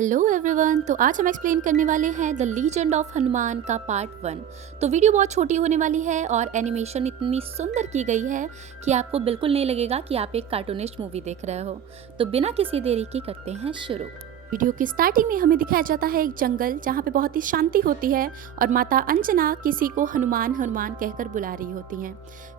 Hello everyone. तो आज हम एक्सप्लेन करने वाले हैं द लीजेंड ऑफ हनुमान का पार्ट 1। तो वीडियो बहुत छोटी होने वाली है और एनिमेशन इतनी सुंदर की गई है कि आपको बिल्कुल नहीं लगेगा कि आप एक कार्टूनिस्ट मूवी देख रहे हो। तो बिना किसी देरी के करते हैं शुरू। वीडियो की स्टार्टिंग में हमें दिखाया जाता है एक जंगल जहाँ पे बहुत ही शांति होती है और माता अंजना किसी को हनुमान हनुमान कहकर बुला रही होती हैं।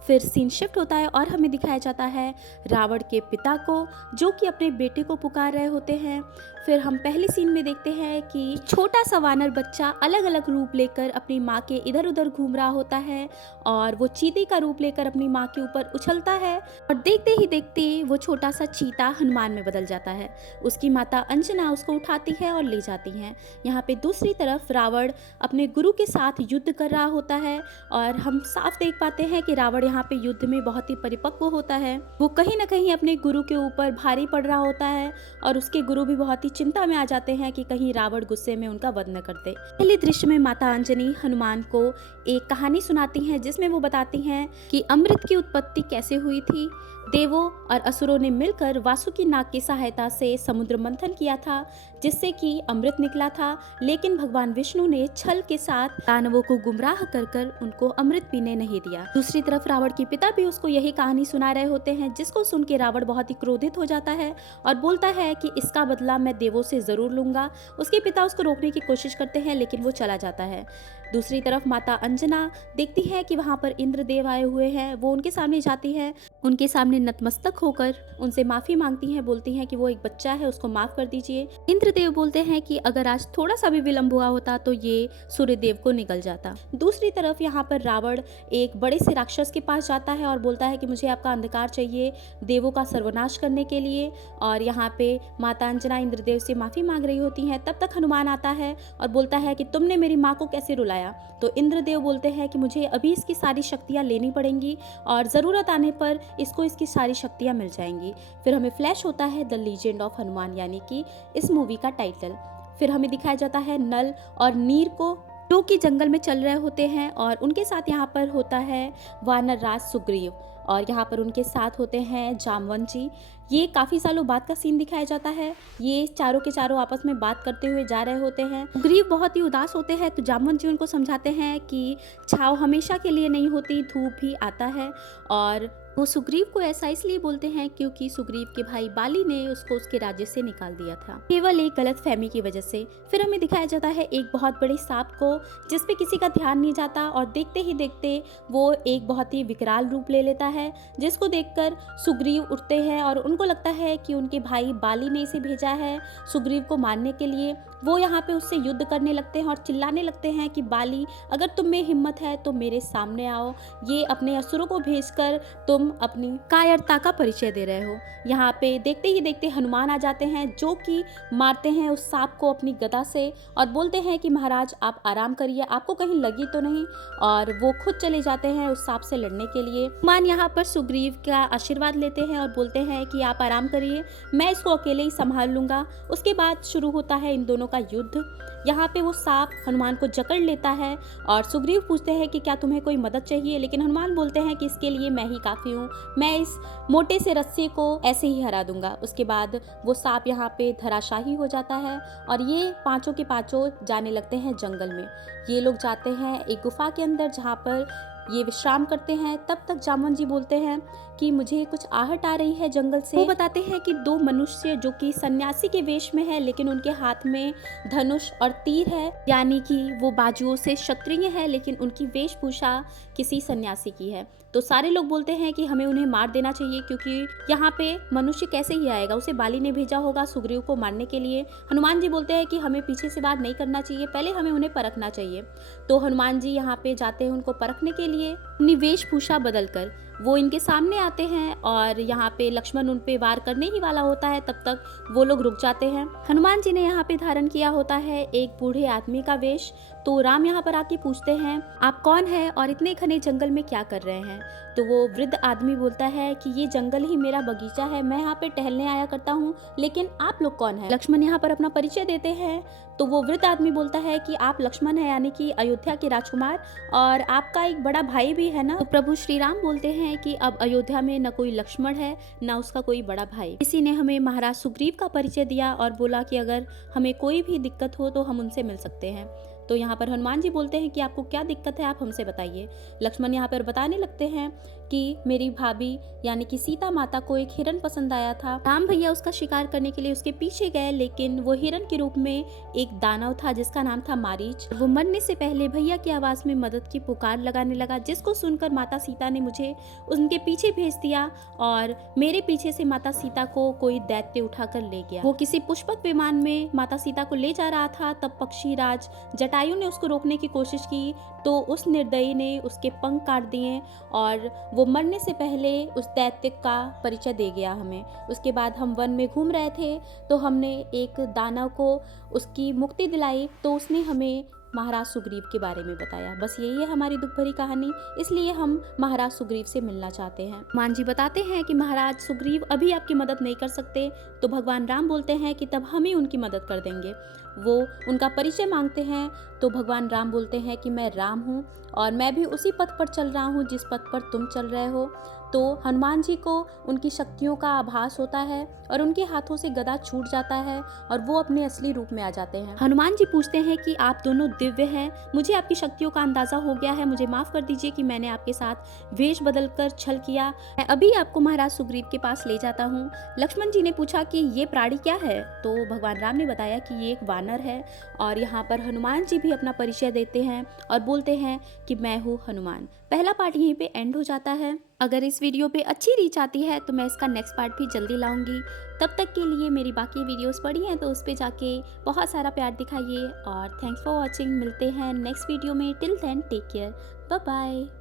फिर सीन शिफ्ट होता है और हमें दिखाया जाता है रावण के पिता को जो कि अपने बेटे को पुकार रहे होते हैं। फिर हम पहले सीन में देखते हैं कि छोटा सा वानर बच्चा अलग अलग रूप लेकर अपनी माँ के इधर उधर घूम रहा होता है और वो चीते का रूप लेकर अपनी माँ के ऊपर उछलता है और देखते ही देखते वो छोटा सा चीता हनुमान में बदल जाता है। उसकी माता अंजना उसको उठाती है और ले जाती हैं। यहाँ पे दूसरी तरफ रावण अपने गुरु के साथ युद्ध कर रहा होता है और हम साफ देख पाते हैं कि रावण यहाँ पे युद्ध में बहुत ही परिपक्व होता है। वो कहीं ना कहीं अपने गुरु के ऊपर भारी पड़ रहा होता है और उसके गुरु भी बहुत ही चिंता में आ जाते हैं कि कहीं रावण गुस्से में उनका वध न कर दे। पहले दृश्य में माता अंजनी हनुमान को एक कहानी सुनाती हैं जिसमें वो बताती हैं कि अमृत की उत्पत्ति कैसे हुई थी। देवों और असुरों ने मिलकर वासुकी नाग की सहायता से समुद्र मंथन किया था जिससे कि अमृत निकला था, लेकिन भगवान विष्णु ने छल के साथ दानवों को गुमराह कर कर उनको अमृत पीने नहीं दिया। दूसरी तरफ रावण के पिता भी उसको यही कहानी सुना रहे होते हैं जिसको सुन के रावण बहुत ही क्रोधित हो जाता है और बोलता है कि इसका बदला मैं देवों से जरूर लूंगा। उसके पिता उसको रोकने की कोशिश करते हैं लेकिन वो चला जाता है। दूसरी तरफ माता अंजना देखती है कि वहाँ पर इंद्रदेव आए हुए हैं। वो उनके सामने जाती है, उनके सामने नतमस्तक होकर उनसे माफी मांगती हैं, बोलती हैं कि वो एक बच्चा है, उसको माफ कर दीजिए। इंद्रदेव बोलते हैं कि अगर आज थोड़ा सा भी विलंब हुआ होता तो ये सूर्यदेव को निकल जाता। दूसरी तरफ यहाँ पर रावण एक बड़े से राक्षस के पास जाता है और बोलता है कि मुझे आपका अंधकार चाहिए देवों का सर्वनाश करने के लिए। और यहाँ पे माता अंजना इंद्रदेव से माफी मांग रही होती हैं। तब तक हनुमान आता है और बोलता है कि तुमने मेरी माँ को कैसे रुलाया। तो इंद्रदेव बोलते हैं कि मुझे अभी इसकी सारी शक्तियां लेनी पड़ेंगी और जरूरत आने पर इसको इसकी सारी शक्तियां मिल जाएंगी। फिर हमें फ्लैश होता है द लीजेंड ऑफ हनुमान यानी कि इस मूवी का टाइटल। फिर हमें दिखाया जाता है नल और नीर को जो कि जंगल में चल रहे होते हैं और उनके साथ यहाँ पर होता है वानर राज सुग्रीव और यहाँ पर उनके साथ होते हैं जामवंत जी। ये काफ़ी सालों बाद का सीन दिखाया जाता है। ये चारों के चारों आपस में बात करते हुए जा रहे होते हैं। सुग्रीव बहुत ही उदास होते हैं तो जामवंत जी उनको समझाते हैं कि छाव हमेशा के लिए नहीं होती, धूप भी आता है। और वो सुग्रीव को ऐसा इसलिए बोलते हैं क्योंकि सुग्रीव के भाई बाली ने उसको उसके राज्य से निकाल दिया था केवल एक गलत फहमी की वजह से। फिर हमें दिखाया जाता है एक बहुत बड़े सांप को जिस पे किसी का ध्यान नहीं जाता और देखते ही देखते वो एक बहुत ही विकराल रूप ले लेता है जिसको देखकर सुग्रीव उठते हैं और उनको लगता है कि उनके भाई बाली ने इसे भेजा है सुग्रीव को मारने के लिए। वो यहाँ पे उससे युद्ध करने लगते हैं और चिल्लाने लगते हैं कि बाली अगर तुम में हिम्मत है तो मेरे सामने आओ, ये अपने असुरों को भेजकर तुम अपनी कायरता का परिचय दे रहे हो। यहाँ पे देखते ही देखते हनुमान आ जाते हैं जो कि मारते हैं उस सांप को अपनी गदा से और बोलते हैं कि महाराज आप आराम करिए, आपको कहीं लगी तो नहीं। और वो खुद चले जाते हैं उस सांप से लड़ने के लिए। हनुमान यहाँ पर सुग्रीव का आशीर्वाद लेते हैं और बोलते हैं कि आप आराम करिए, मैं इसको अकेले ही संभाल लूंगा। उसके बाद शुरू होता है इन दोनों का युद्ध। यहाँ पे वो सांप हनुमान को जकड़ लेता है और सुग्रीव पूछते हैं कि क्या तुम्हें कोई मदद चाहिए, लेकिन हनुमान बोलते हैं कि इसके लिए मैं ही काफ़ी हूँ, मैं इस मोटे से रस्सी को ऐसे ही हरा दूंगा। उसके बाद वो सांप यहाँ पे धराशाही हो जाता है और ये पांचों के पांचों जाने लगते हैं जंगल में। ये लोग जाते हैं एक गुफा के अंदर जहाँ पर ये विश्राम करते हैं। तब तक जामवंत जी बोलते हैं कि मुझे कुछ आहट आ रही है जंगल से। वो बताते हैं कि दो मनुष्य जो कि सन्यासी के वेश में है लेकिन उनके हाथ में धनुष और तीर है, यानी कि वो बाजुओं से क्षत्रिय है लेकिन उनकी वेशभूषा किसी सन्यासी की है। तो सारे लोग बोलते हैं कि हमें उन्हें मार देना चाहिए क्योंकि यहाँ पे मनुष्य कैसे ही आएगा, उसे बाली ने भेजा होगा सुग्रीव को मारने के लिए। हनुमान जी बोलते हैं कि हमें पीछे से वार नहीं करना चाहिए, पहले हमें उन्हें परखना चाहिए। तो हनुमान जी यहाँ पे जाते हैं उनको परखने के लिए अपनी वेशभूषा बदलकर। वो इनके सामने आते हैं और यहाँ पे लक्ष्मण उन पे वार करने ही वाला होता है, तब तक वो लोग रुक जाते हैं। हनुमान जी ने यहाँ पे धारण किया होता है एक बूढ़े आदमी का वेश। तो राम यहाँ पर आके पूछते हैं, आप कौन है और इतने घने जंगल में क्या कर रहे हैं? तो वो वृद्ध आदमी बोलता है कि ये जंगल ही मेरा बगीचा है, मैं यहाँ पे टहलने आया करता हूँ, लेकिन आप लोग कौन है? लक्ष्मण यहाँ पर अपना परिचय देते हैं। तो वो वृद्ध आदमी बोलता है कि आप लक्ष्मण है, यानी कि अयोध्या के राजकुमार, और आपका एक बड़ा भाई भी है ना? तो प्रभु श्री राम बोलते हैं कि अब अयोध्या में न कोई लक्ष्मण है, न उसका कोई बड़ा भाई। किसी ने हमें महाराज सुग्रीव का परिचय दिया और बोला कि अगर हमें कोई भी दिक्कत हो तो हम उनसे मिल सकते हैं। तो यहाँ पर हनुमान जी बोलते हैं कि आपको क्या दिक्कत है, आप हमसे बताइए। लक्ष्मण यहाँ पर बताने लगते हैं कि मेरी भाभी यानी कि सीता माता को एक हिरन पसंद आया था। राम भैया उसका शिकार करने के लिए उसके पीछे गए, लेकिन वो हिरन के रूप में एक दानव था जिसका नाम था मारीच। वो मरने से पहले भैया की आवाज में मदद की पुकार लगाने लगा, जिसको सुनकर माता सीता ने मुझे उनके पीछे भेज दिया और मेरे पीछे से माता सीता को कोई दैत्य उठाकर ले गया। वो किसी पुष्पक विमान में माता सीता को ले जा रहा था, तब पक्षीराज जटायु ने उसको रोकने की कोशिश की, तो उस निर्दयी ने उसके पंख काट दिए और वो मरने से पहले उस दैत्य का परिचय दे गया हमें। उसके बाद हम वन में घूम रहे थे तो हमने एक दानव को उसकी मुक्ति दिलाई, तो उसने हमें महाराज सुग्रीव के बारे में बताया। बस यही है हमारी दुख भरी कहानी, इसलिए हम महाराज सुग्रीव से मिलना चाहते हैं। हनुमान जी बताते हैं कि महाराज सुग्रीव अभी आपकी मदद नहीं कर सकते। तो भगवान राम बोलते हैं कि तब हम ही उनकी मदद कर देंगे। वो उनका परिचय मांगते हैं, तो भगवान राम बोलते हैं कि मैं राम हूँ और मैं भी उसी पथ पर चल रहा हूँ जिस पथ पर तुम चल रहे हो। तो हनुमान जी को उनकी शक्तियों का आभास होता है और उनके हाथों से गदा छूट जाता है और वो अपने असली रूप में आ जाते हैं। हनुमान जी पूछते हैं कि आप दोनों दिव्य हैं, मुझे आपकी शक्तियों का अंदाजा हो गया है, मुझे माफ कर दीजिए कि मैंने आपके साथ वेश बदलकर छल किया। मैं अभी आपको महाराज सुग्रीव के पास ले जाता हूँ। लक्ष्मण जी ने पूछा कि ये प्राणी क्या है? तो भगवान राम ने बताया कि ये एक वानर है। और यहाँ पर हनुमान जी भी अपना परिचय देते हैं और बोलते हैं कि मैं हूँ हनुमान। पहला पार्ट यहीं पे एंड हो जाता है। अगर इस वीडियो पे अच्छी रीच आती है तो मैं इसका नेक्स्ट पार्ट भी जल्दी लाऊंगी। तब तक के लिए मेरी बाकी वीडियोस पड़ी हैं तो उस पे जाके बहुत सारा प्यार दिखाइए और थैंक्स फॉर वॉचिंग। मिलते हैं नेक्स्ट वीडियो में। Till then take care, bye bye.